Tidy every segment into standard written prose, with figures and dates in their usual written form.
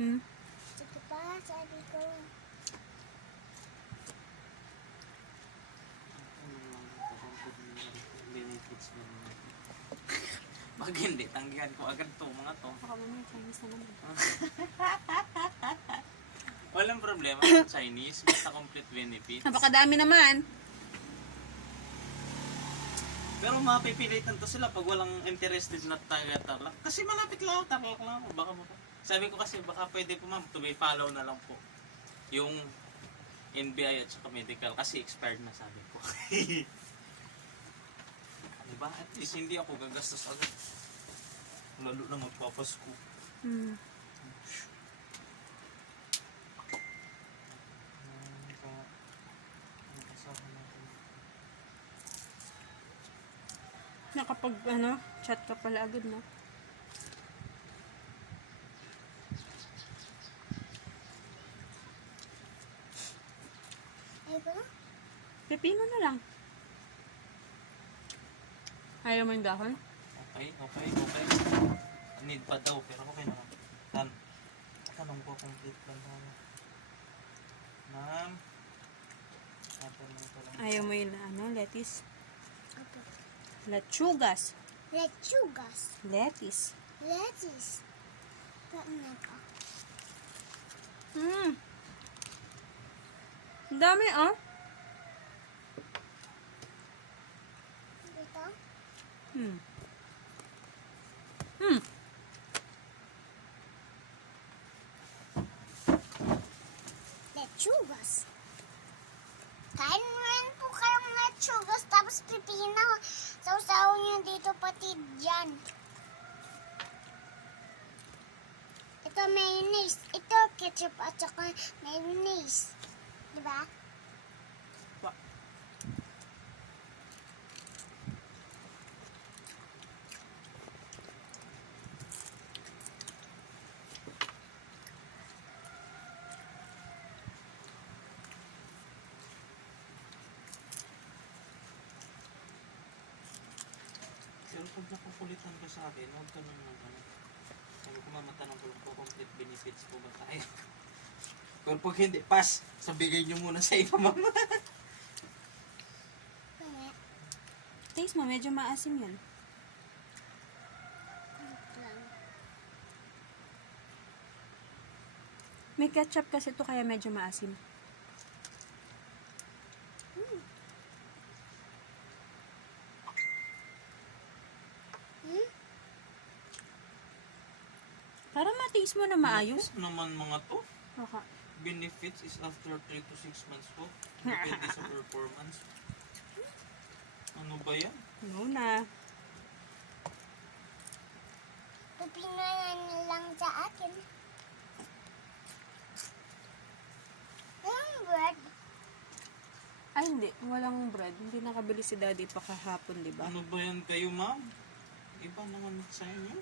Hmm. Sige pa, sabi ko. Pag hindi, tanggihan ko agad to mga to. Baka mamaya Chinese na naman. Walang problema, Chinese, basta complete benefits. Napakadami naman. Pero mapipilitan to sila pag walang interested na taga-Tarlac. Kasi malapit lang, Tarlac lang ako. Baka sabi ko kasi baka pwede po ma'am, to may follow na lang po. Yung NBI at saka medical kasi expired na sabi ko. Diba? At least hindi ako gagastos agad. Lalo na magpapasko. Hmm. Nakapag chat ka pala agad, no? Ay ko na? Pipino na lang. Ayaw mo yung dahon? Okay. Need pa daw, pero okay naman. Tanong ko complete lang tayo. Ma'am. Natanong ko lang. Ayaw mo yung lettuce? Apo. Lechugas. Lechugas. Lettuce. Lettuce. Paano ka? Hmm. Ang dami, oh. Ito? Hmm. Hmm. Lechugas. Kain mo rin po kayong lechugas tapos pipino. Sausaw niyo dito pati dyan. Ito mayonnaise. Ito ketchup at saka mayonnaise. Diba? Pa. Pero pag nakukulitan ka sa akin, huwag ka nang sabi ko mamatanong ko lang po complete benefits po ba tayo. Pero pag hindi, pass. Sabigay nyo muna sa iba, mama. Kaya, Taste mo, medyo maasim yan. ito lang. May ketchup kasi to kaya medyo maasim. Para ma-taste mo na maayos. Naku, naman mga to. Baka. Benefits is after 3 to 6 months po. Depende sa performance. Ano ba yan? No na. Pipino yan lang sa akin. Yung bread. Ay, hindi. Walang bread. Hindi nakabili si daddy pa kahapon, di ba? Ano ba yan kayo, ma'am? Iba naman sa inyo.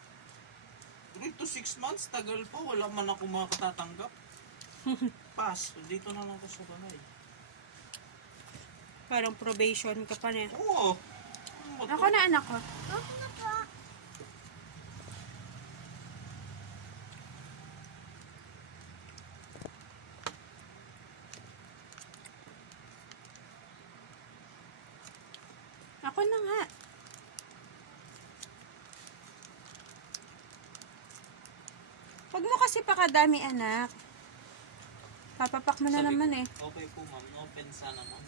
3 to 6 months, tagal pa. Wala man ako makatatanggap. Pass. Dito na lang ako sa bahay. Parang probation ka pa na. Oo. Ano ba Ako to? na anak ko. Ako na po. Ako na nga. Huwag mo kasi pakadami, anak. Papapak mo na Sabi naman ko, eh. Okay po, ma'am. No offense sana, ma'am.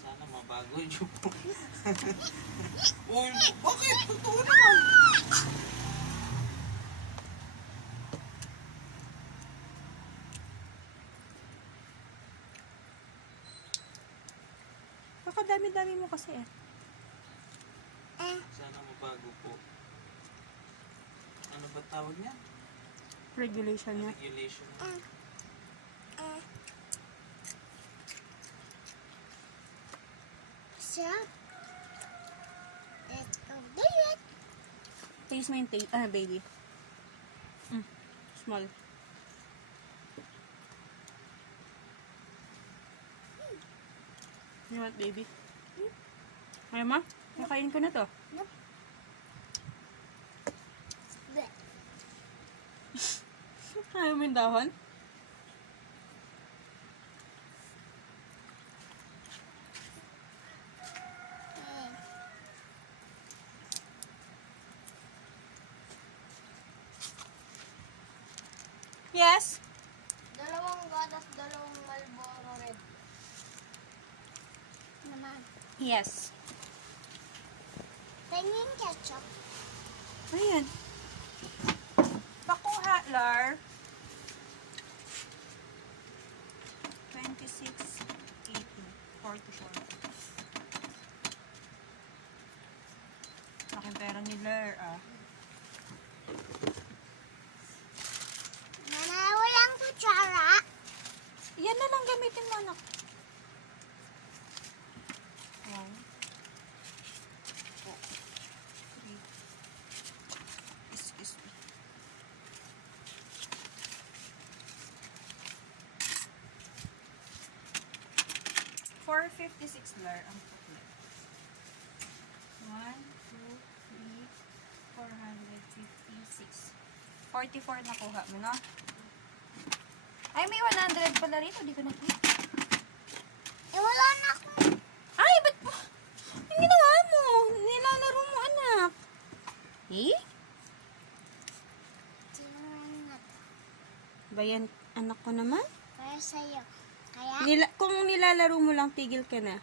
Sana mabago niyo po. Uy, bakit? Totoo naman. Pakadami-dami mo kasi eh. Sana mabago po. Ano ba tawag niya? Regulation niya. Regulation. Sarap. Let's go do it. Taste mo yung baby. Small. You want baby? Ayaw mo? Kakain ko na to. Bleh. Ayaw mo yung dahon? Eh, Yes? dalawang gatas, dalawang Marlboro Red. Naman. Yes. Penguin ketchup. Ayan. Pakuha, Lar. 26, 80, 44. Laking pera ni Lar, ah. Nana, walang kutsara. Yan na lang gamitin mo, anak. One. Two. Three. Excuse me. $4.56 Lar ang pukli. 1, 2, 3, 456. 44 nakuha mo, no? Ay, may 100 pala rito. Di ko nakita. Eh, wala na ako. Ay, ba't mo? Ang ginawa mo? Nilalaro mo, anak. Eh? Tinuran na to. Bayan, anak ko naman. Para sa'yo. Kaya, Kung nilalaro mo lang, tigil ka na.